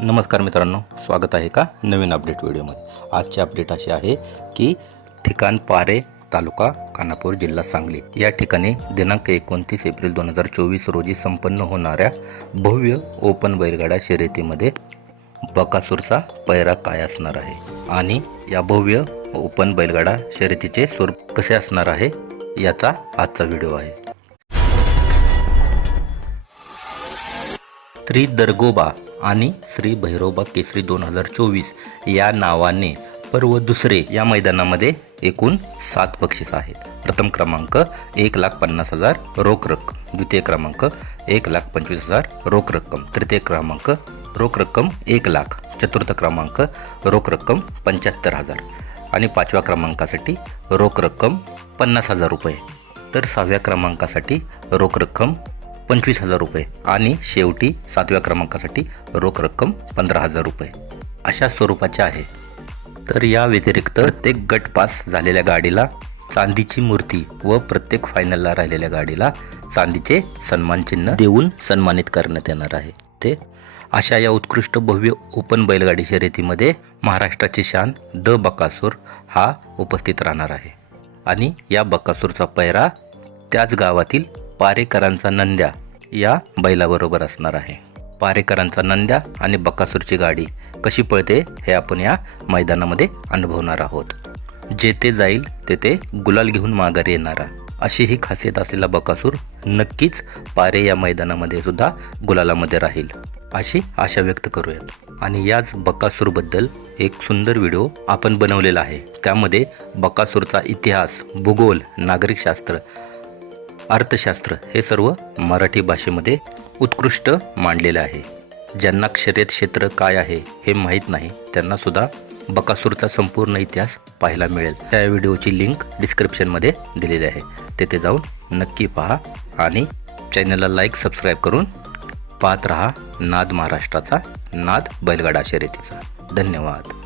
नमस्कार मित्रांनो स्वागत आहे का नवीन अपडेट व्हिडिओमध्ये? आजचे अपडेट असे आहे की ठिकाण पारे तालुका खानापूर जिल्हा सांगली. या ठिकाणी दिनांक एकोणतीस एप्रिल दोन हजार चोवीस रोजी संपन्न होणाऱ्या भव्य ओपन बैलगाडा शर्यतीमध्ये बकासूरचा पैरा काय असणार आहे? आणि या भव्य ओपन बैलगाडा शर्यतीचे स्वरूप कसे असणार आहे? याचा आजचा व्हिडिओ आहे. श्री दर्गोबा आणि श्री भैरोबा केसरी दोन हजार चोवीस या नावाने पर्व दुसरे या मैदानामध्ये एकूण सात बक्षीस आहेत. प्रथम क्रमांक एक लाख पन्नास हजार रोख रक्कम. द्वितीय क्रमांक एक लाख पंचवीस हजार रोख रक्कम. तृतीय क्रमांक रोख रक्कम एक लाख. चतुर्थ क्रमांक रोख रक्कम पंच्याहत्तर हजार. आणि पाचव्या क्रमांकासाठी रोख रक्कम पन्नास हजार रुपये. तर सहाव्या क्रमांकासाठी रोख रक्कम पंचवीस हजार रुपये आणि शेवटी सातव्या क्रमांकासाठी रोख रक्कम पंधरा हजार रुपये. अशा स्वरूपाचे आहे. तर या व्यतिरिक्त प्रत्येक गट पास झालेल्या गाडीला चांदीची मूर्ती व प्रत्येक फायनलला राहिलेल्या गाडीला चांदीचे सन्मान चिन्ह देऊन सन्मानित करण्यात येणार आहे. ते अशा या उत्कृष्ट भव्य ओपन बैलगाडी शर्यतीमध्ये महाराष्ट्राची शान द बकासूर हा उपस्थित राहणार आहे. आणि या बकासूरचा पैरा त्याच गावातील पारेकरांचा नंद्या या बैलाबरोबर असणार आहे. पारेकरांचा नंद्या आणि बकासूरची गाडी कशी पळते हे आपण या मैदानामध्ये अनुभवणार आहोत. जेथे जाईल तेथे गुलाल घेऊन माघारी येणारा. अशी ही खासियत असलेला बकासूर नक्कीच पारे या मैदानामध्ये सुद्धा गुलालामध्ये राहील. अशी आशा व्यक्त करूयात. आणि याच बकासूरबद्दल एक सुंदर व्हिडिओ आपण बनवलेला आहे. त्यामध्ये बकासूरचा इतिहास भूगोल नागरिकशास्त्र अर्थशास्त्र हे सर्व मराठी भाषेमध्ये उत्कृष्ट मांडलेले आहे. ज्यांना क्षर्यत क्षेत्र काय आहे हे माहीत नाही त्यांना सुद्धा बकासूरचा संपूर्ण इतिहास पाहायला मिळेल. त्या व्हिडिओची लिंक डिस्क्रिप्शनमध्ये दिलेली आहे. तेथे जाऊन नक्की पहा आणि चॅनलला लाईक सबस्क्राईब करून पाहत रहा नाद महाराष्ट्राचा नाद बैलगाडा शर्यतीचा. धन्यवाद.